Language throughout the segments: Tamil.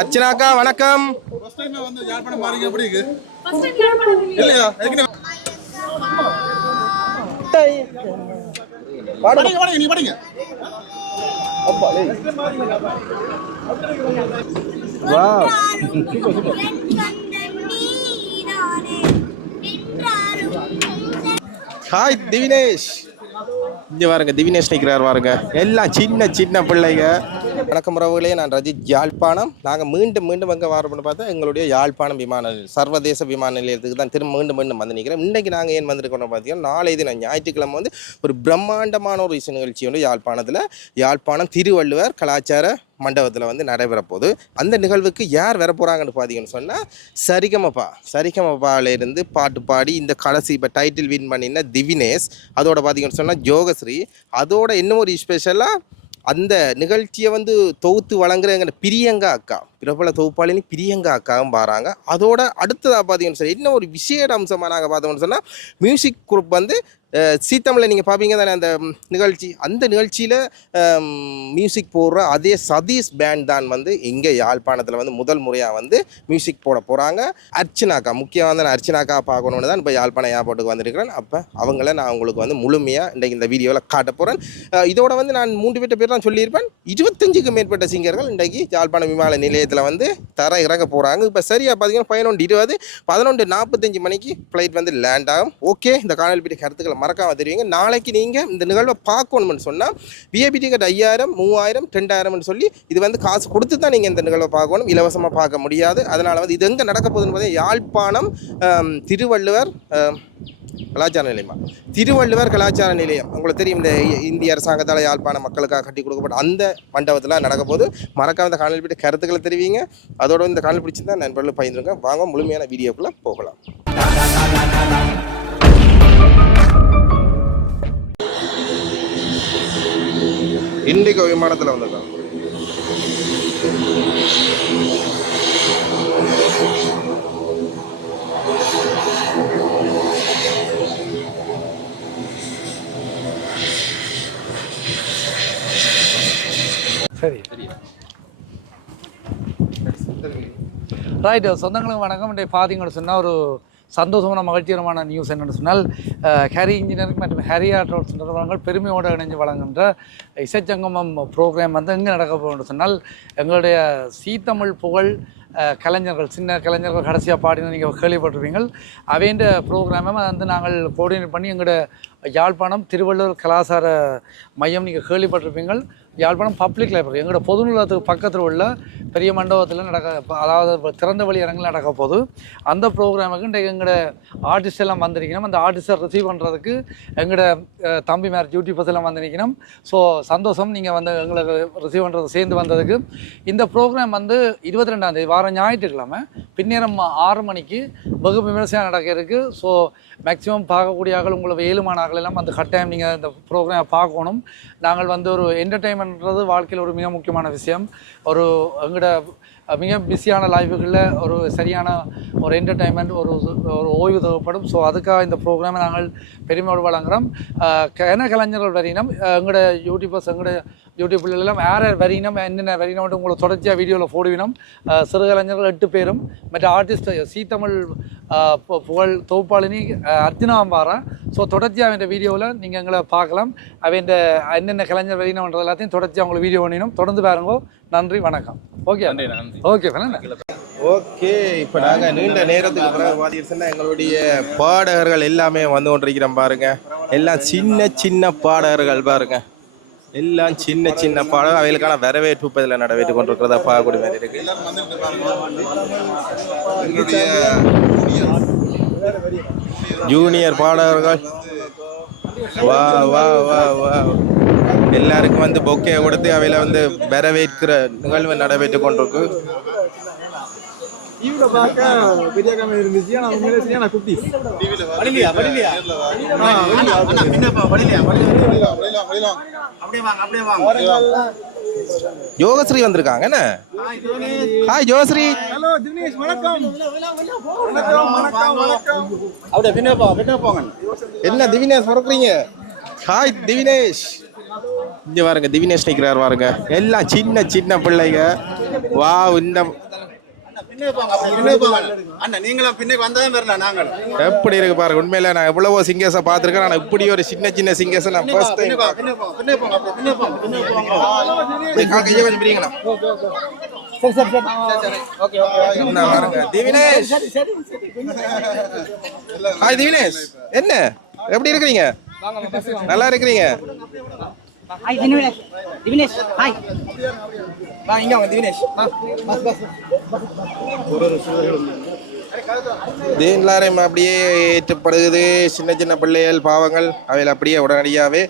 அர்ச்சனாக்கா வணக்கம். ஹாய் திவினேஷ், இங்கே பாருங்க, திவினேஷ் நிற்கிறார் பாருங்க. எல்லாம் சின்ன சின்ன பிள்ளைங்க. வணக்கம் உறவுகளே, நான் ரஜித் யாழ்ப்பாணம். நாங்கள் மீண்டும் மீண்டும் எங்கே வரோம்னு பார்த்தா எங்களுடைய யாழ்ப்பாணம் விமான நிலையம், சர்வதேச விமான நிலையத்துக்கு தான் திரும்ப மீண்டும் மீண்டும் வந்து நிற்கிறேன். இன்றைக்கி நாங்கள் ஏன் வந்திருக்கோம்னு பார்த்தீங்கன்னா, நாளை தினம் ஞாயிற்றுக்கிழமை வந்து ஒரு பிரம்மாண்டமான ஒரு இசை நிகழ்ச்சி வந்து யாழ்ப்பாணம் திருவள்ளுவர் கலாச்சார மண்டபத்தில் வந்து நடைபெற போகுது. அந்த நிகழ்வுக்கு யார் வர போகிறாங்கன்னு பார்த்தீங்கன்னு சொன்னால், சரிகமபாவிலேருந்து பாட்டு பாடி இந்த கடைசி இப்போ டைட்டில் வின் பண்ணின திவினேஷ், அதோட பார்த்தீங்கன்னு சொன்னால் ஜோகஸ்ரீ, அதோட இன்னும் ஒரு ஸ்பெஷலாக அந்த நிகழ்ச்சியை வந்து தொகுத்து வழங்குற எங்கள் பிரியங்கா அக்கா, பிரபல தொகுப்பாளினி பிரியங்கா அக்காவும் பாராங்க. அதோட அடுத்ததாக பார்த்தீங்கன்னு சொன்னால் இன்னும் ஒரு விசேட அம்சமாக நாங்கள் பார்த்தோம்னு சொன்னால், மியூசிக் குரூப் வந்து சீத்தமிழில் நீங்கள் பார்ப்பீங்க தானே அந்த நிகழ்ச்சி, அந்த நிகழ்ச்சியில் மியூசிக் போடுற அதே சதீஷ் பேண்ட் தான் வந்து இங்கே யாழ்ப்பாணத்தில் வந்து முதல் முறையாக வந்து மியூசிக் போட போகிறாங்க. அர்ச்சனாக்கா, முக்கியமாக வந்து நான் அர்ச்சனாக்கா பார்க்கணுன்னு தான் இப்போ யாழ்ப்பாணம் ஏர்போர்ட்டுக்கு வந்திருக்கிறேன். அப்போ அவங்கள நான் உங்களுக்கு வந்து முழுமையாக இன்றைக்கு இந்த வீடியோவில் காட்ட போகிறேன். இதோட வந்து நான் 3 பேர் தான் சொல்லியிருப்பேன். 25க்கும் மேற்பட்ட சிங்கர்கள் இன்றைக்கு யாழ்ப்பாணம் விமான நிலையத்தில் வந்து தர இறங்க போகிறாங்க. இப்போ சரியாக பார்த்தீங்கன்னா 11:20 11:45 மணிக்கு ஃப்ளைட் வந்து லேண்ட் ஆகும். ஓகே, இந்த காணொலி பற்றி கருத்துக்களை மறக்காம தெரியுங்க. நாளைக்கு நீங்கள் இந்த நிகழ்வை பார்க்கணும்னு சொன்னால் விஐபி டிக்கெட் 5000 3000 2000 சொல்லி இது வந்து காசு கொடுத்து தான் நீங்கள் இந்த நிகழ்வை பார்க்கணும், இலவசமாக பார்க்க முடியாது. அதனால் வந்து இது எங்கே நடக்க போகுதுன்னு பார்த்தீங்கன்னா, யாழ்ப்பாணம் திருவள்ளுவர் கலாச்சார நிலையமா, திருவள்ளுவர் கலாச்சார நிலையம் உங்களுக்கு தெரியும், இந்த இந்திய அரசாங்கத்தால் யாழ்ப்பாணம் மக்களுக்காக கட்டி கொடுக்கப்பட்ட அந்த மண்டபத்தில் நடக்க போது. மறக்காம இந்த காணொலி பற்றி கருத்துக்களை தெரிவிங்க. அதோட இந்த காணொலி பிடிச்சிருந்தா நண்பர்கள் பகிர்ந்துருங்க. வாங்க முழுமையான வீடியோக்குள்ளே போகலாம். இண்டிகோ விமானத்தில் வந்திருக்காங்க. சரி ரைட். சொந்தங்களுக்கு வணக்கம். இன்றைய பார்த்தீங்கன்னு சொன்னால் ஒரு சந்தோஷமான மகிழ்ச்சிகரமான நியூஸ் என்னென்னு சொன்னால், ஹரி இன்ஜினியரிங் மற்றும் ஹரி ஆர்ட்ஸ் நிறுவனங்கள் பெருமையோடு இணைஞ்சு வழங்குகின்ற இசைச்சங்கமம் ப்ரோக்ராம் வந்து எங்கே நடக்க போகுதுன்னு சொன்னால், எங்களுடைய சீத்தமிழ் புகழ் கலைஞர்கள், சின்ன கலைஞர்கள் கடைசியாக பாடின நீங்கள் கேள்விப்பட்டிருப்பீங்கள். அவைன்ற ப்ரோக்ராமை வந்து நாங்கள் கோஆர்டினேட் பண்ணி எங்களோட யாழ்ப்பாணம் திருவள்ளுவர் கலாச்சார மையம் நீங்கள் கேள்விப்பட்டிருப்பீங்கள். யாழ்ப்பாணம் பப்ளிக் லைப்ரரி எங்களோட பொது நூலகத்துக்கு பக்கத்தில் உள்ள பெரிய மண்டபத்தில் அதாவது திறந்த வழி அரங்கில் நடக்க போது. அந்த ப்ரோக்ராமுக்கு இன்றைக்கு எங்களோட ஆர்டிஸ்ட் எல்லாம் வந்திருக்கணும். அந்த ஆர்டிஸ்ட்டை ரிசீவ் பண்ணுறதுக்கு எங்களோட தம்பிமார் யூடியூபர்ஸ் எல்லாம் வந்து நிற்கணும். ஸோ சந்தோஷம், நீங்கள் வந்து எங்களுக்கு ரிசீவ் பண்ணுறது சேர்ந்து வந்ததுக்கு. இந்த ப்ரோக்ராம் வந்து 22ஆம் தேதி வாரம் ஞாயிற்றுக்கிழமை பின்னேரம் 6 மணிக்கு வெகு விமர்சையாக நடக்க இருக்குது. ஸோ மேக்ஸிமம் பார்க்கக்கூடிய ஆக்கள், உங்களை வேலுமான ஆக்கள் எல்லாம் அந்த கட்டாயம் நீங்கள் இந்த ப்ரோக்ராமை பார்க்கணும். நாங்கள் வந்து ஒரு என்டர்டெயின்மெண்ட்ன்றது வாழ்க்கையில் ஒரு மிக முக்கியமான விஷயம். ஒரு எங்களோட மிக பிஸியான லைஃபுகளில் ஒரு சரியான ஒரு என்டர்டெயின்மெண்ட், ஒரு ஓய்வு தேவைப்படும். ஸோ அதுக்காக இந்த ப்ரோக்ராமை நாங்கள் பெருமையோடு வழங்குகிறோம். என்ன கலைஞர்கள் வரையினம், எங்களோட யூடியூபர்ஸ், எங்களோட யூடியூப்ல எல்லாம் யார் வரையினம், என்னென்ன வரையினம் உங்களை தொடர்ச்சியாக வீடியோவில் போடுவினோம். சிறு கலைஞர்கள் 8 பேரும் மற்ற ஆர்டிஸ்ட் சீத்தமிழ் புகழ் தொகுப்பாளினி அர்ஜுனாம்பாரா. ஸோ தொடர்ச்சியாக இந்த வீடியோவில் நீங்கள் எங்களை பார்க்கலாம். அவன் என்னென்ன கலைஞர் வரையினம்ன்றது எல்லாத்தையும் தொடர்ச்சியாக உங்களுக்கு வீடியோ பண்ணினோம். தொடர்ந்து பாருங்க. நன்றி, வணக்கம். Okay okay okay. இப்போ நாங்கள் நீண்ட நேரத்துக்கு பிறகு பார்த்தீங்கன்னா எங்களுடைய பாடகர்கள் எல்லாமே வந்து கொண்டிருக்கிறோம் பாருங்க. எல்லாம் சின்ன சின்ன பாடகர்கள் பாருங்க, எல்லாம் சின்ன சின்ன பாடகர். அவைகளுக்கான வரவேற்பு இதில் நடைபெற்று கொண்டிருக்கிறதா பார்க்கக்கூடிய மாதிரி இருக்கு. ஜூனியர் பாடகர்கள் வா வா வா வா எல்லாருக்கும் வந்து பொக்கே கொடுத்து அவையில வந்து வரவேற்கிற நிகழ்வு நடைபெற்று கொண்டிருக்கு. யோகஸ்ரீ வந்திருக்காங்க. என்ன ஹாய் யோகஸ்ரீ. ஹலோ தினேஷ், வணக்கம். என்ன திவினேஷ் பிறக்குறீங்க? ஹாய் திவினேஷ், இங்கே பாருங்க, திவினேஷ் நிற்கிறார் பாருங்க. எல்லாம் சின்ன சின்ன பிள்ளைங்க. வா, இந்த நீங்களும் பின்னுக்கு வந்ததும் வரலாம் நாங்களும். எப்படி இருக்கு பாருங்க. உண்மையில நான் எவ்வளவோ சிங்கர்ஸை பார்த்துருக்கேன். நான் இப்படி ஒரு சின்ன சின்ன சிங்கர்ஸை நான் ஃபர்ஸ்ட் டைம் கொஞ்சம் பிரிங்கண்ணா. திவினேஷ், ஹாய் திவினேஷ், என்ன எப்படி இருக்கிறீங்க? நல்லா இருக்கிறீங்க? Hai Dinesh. Dinesh, hai. Bang, ingat Dinesh. எல்லாரையும் அப்படியே ஏற்றப்படுகிறது. சின்ன சின்ன பிள்ளைகள் பாவங்கள் அவையில் அப்படியே உடனடியாகவே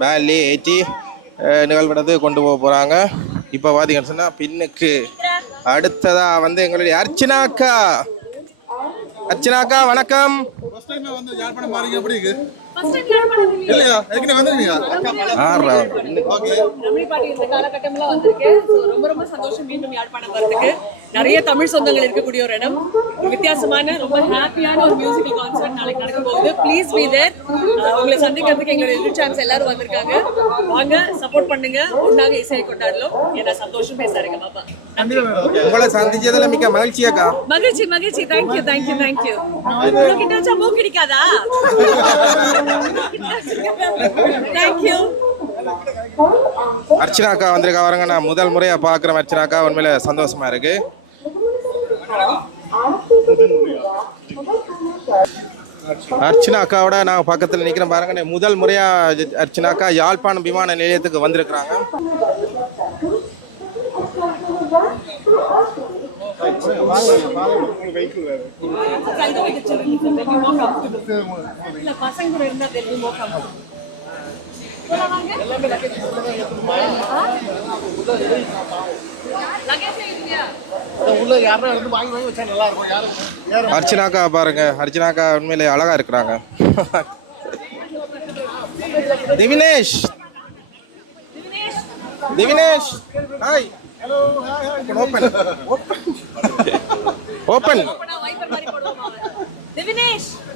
வேலையே ஏற்றி நிகழ்விடத்து கொண்டு போக போகிறாங்க. இப்போ பார்த்தீங்கன்னு சொன்னால் பின்னுக்கு அடுத்ததாக வந்து எங்களுடைய அர்ச்சனாக்கா. அர்ச்சனாக்கா வணக்கம். இல்லையா ஏற்கனவே வந்துருக்கீங்க? இந்த காலகட்டம்ல வந்திருக்கேன். ரொம்ப ரொம்ப சந்தோஷம் மீண்டும் யாழ்ப்பாணம் வரதுக்கு. நிறைய தமிழ் சொந்தங்கள் இருக்கக்கூடிய ஒரு இடம். வித்தியாசமான ரொம்ப ஹாப்பியான ஒரு மியூசிக்கல் கான்சர்ட் நாளைக்கு நடக்க போகுது. Please be there. உங்களை சந்திக்கிறதுக்கு எங்களோட எதிர் சான்ஸ் எல்லாரும் வந்திருக்காங்க. வாங்க, சப்போர்ட் பண்ணுங்க, ஒன்றாக இசையை கொண்டாடலாம். என்ன சந்தோஷம் பேசாருங்க பாப்பா. உங்களை சந்திச்சதுல மிக்க மகிழ்ச்சியாக்கா. மகிழ்ச்சி மகிழ்ச்சி. Thank you thank you thank you. உங்ககிட்ட வச்சா மூக்கு கிடைக்காதா? தேங்க்யூ. அர்ச்சனாக்கா வந்திருக்கா வரங்க. நான் முதல் முறையா பாக்குறேன் அர்ச்சனாக்கா. உண்மையில சந்தோஷமா இருக்கு. அர்ச்சனாக்காவோட நான் பக்கத்துல நிக்கிறேன் பாருங்க. முதல் முறையா அர்ச்சனாக்கா யாழ்ப்பாணம் விமான நிலையத்துக்கு வந்திருக்கிறாங்க. பசங்க கூட இருந்தா தெரியுமோ. அர்ச்சனாக்கா பாருங்க. அர்ச்சனாக்கா உண்மையிலே அழகா இருக்கிறாங்க. Divinesh, Divinesh, hi. Open open.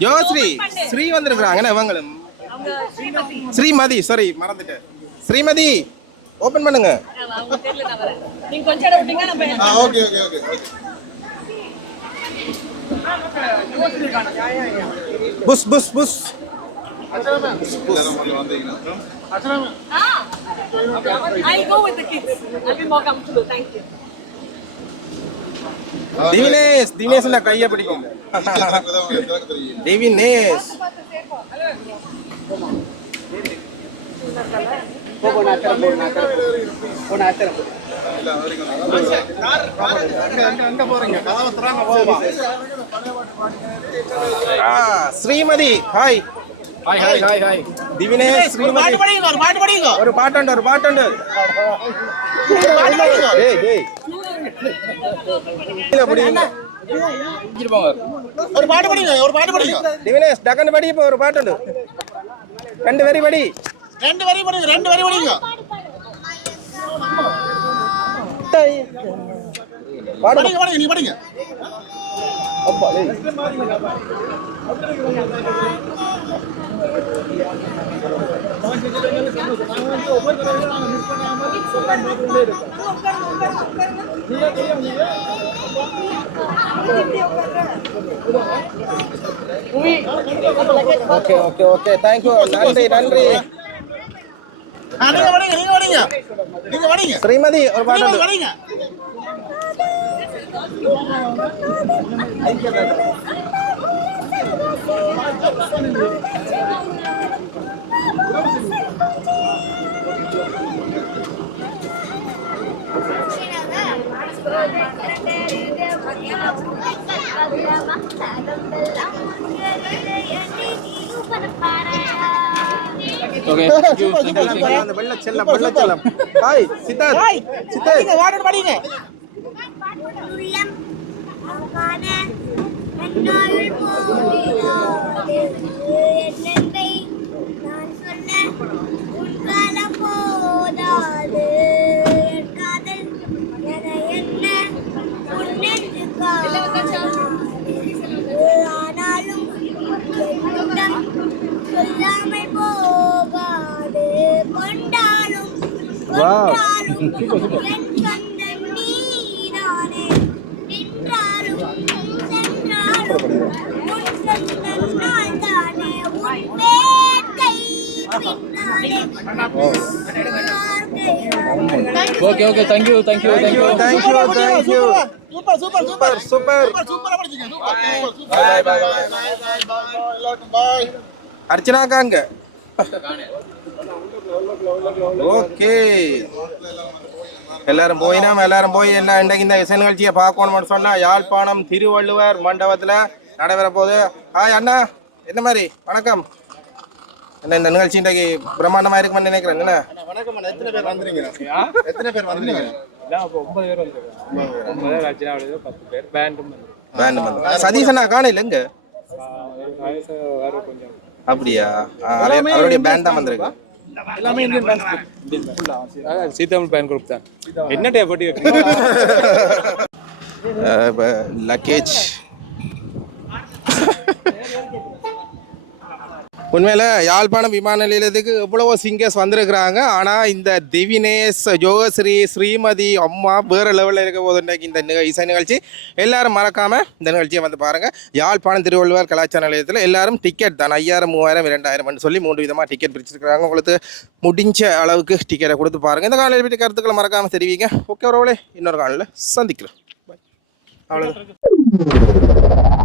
யோஸ்ரீ ஸ்ரீ வந்திருக்கிறாங்க. இவங்களும் ஸ்ரீமதி, சாரி மறந்துட்டேன். ஸ்ரீமதி ஓபன் பண்ணுங்க. நீங்க கொஞ்சம் இடம் விட்டீங்க நம்ம. Okay okay okay. Push push push. I'll go with the kids. I'll be more comfortable. Thank you. Divinesh, Divinesh நான் கையை பிடிக்கும். Divinesh Srimathi, hi. Hi hi hi hi. Divinesh, Srimathi ஒரு பாட்டுண்டு ஒரு பாட்டுண்டு. ஏய் ஏய் ஒரு பாட்டு படிங்க, ஒரு பாட்டு படிங்க. திவினேஷ் டக்கன் படி. இப்போ ஒரு பாட்டுண்டு. ரெண்டு வரி படி. ரெண்டு வரி படிங்க, ரெண்டு வரி படிங்க. படிங்க படிங்க, நீ படிங்க. அப்பா லே. Okay okay okay. தேங்க்யூ. நன்றி நன்றி. நீங்க படிங்க, நீங்க படிங்க, நீங்க படிங்க. ஸ்ரீமதி ஒரு பாட்டு படிங்க. வெள்ளச்செல்லம். ஹாய் சித்தார்த். சித்தார்த் பாட்டு படிங்க. Wow. Okay okay thank you thank you thank you thank you super super super super சூப்பரா படிச்சீங்க super bye bye bye bye எல்லாருக்கும் பாய் அர்ச்சனாக்காங்க ஓகே எல்லாரும் போய் எல்லாம் இன்றைக்கு இந்த இசை நிகழ்ச்சியை பார்க்கணும்னு சொன்னா யாழ்ப்பாணம் திருவள்ளுவர் மண்டபத்தில் நடைபெற போகுது. ஹாய் அண்ணா, என்ன மாதிரி வணக்கம். என்ன இந்த நிகழ்ச்சி இன்றைக்கு பிரம்மாண்டமாக இருக்குமென்னு நினைக்கிறேன். என்ன வணக்கம் அண்ணா. எத்தனை பேர் வந்தீங்க? எத்தனை பேர் வந்தீங்க? 9 பேர் வந்திருக்காங்க. 9 பேர் அர்ச்சனா 10 பேர் பேண்டும் சதீஷனா காணையில் எங்க வேற கொஞ்சம் அப்படியா? அவருடைய பேண்ட் தான் வந்திருக்கு. எல்லாமே இந்தியன் பேங்க். சீதாமல் பேன் குரூப் தான். என்ன டேப்பட்டி லக்கேஜ் உண்மையில் யாழ்ப்பாணம் விமான நிலையத்துக்கு எவ்வளவோ சிங்கர்ஸ் வந்திருக்கிறாங்க. ஆனால் இந்த திவினேஷ், யோகஸ்ரீ, ஸ்ரீமதி அம்மா வேறு லெவலில் இருக்க போது இன்றைக்கு இந்த இசை நிகழ்ச்சி. எல்லாரும் மறக்காமல் இந்த நிகழ்ச்சியை வந்து பாருங்கள். யாழ்ப்பாணம் திருவள்ளுவர் கலாச்சார நிலையத்தில் எல்லாரும் டிக்கெட் தான் 5000, 3000, 2000 சொல்லி 3 விதமாக டிக்கெட் பிரிச்சிருக்கிறாங்க. உங்களுக்கு முடிஞ்ச அளவுக்கு டிக்கெட்டை கொடுத்து பாருங்கள். இந்த காலையில் வீட்டு கருத்துக்களை மறக்காமல் தெரிவிங்க. ஓகே உறவுகளே, இன்னொரு காலையில் சந்திக்கிறேன். அவ்வளோதான்.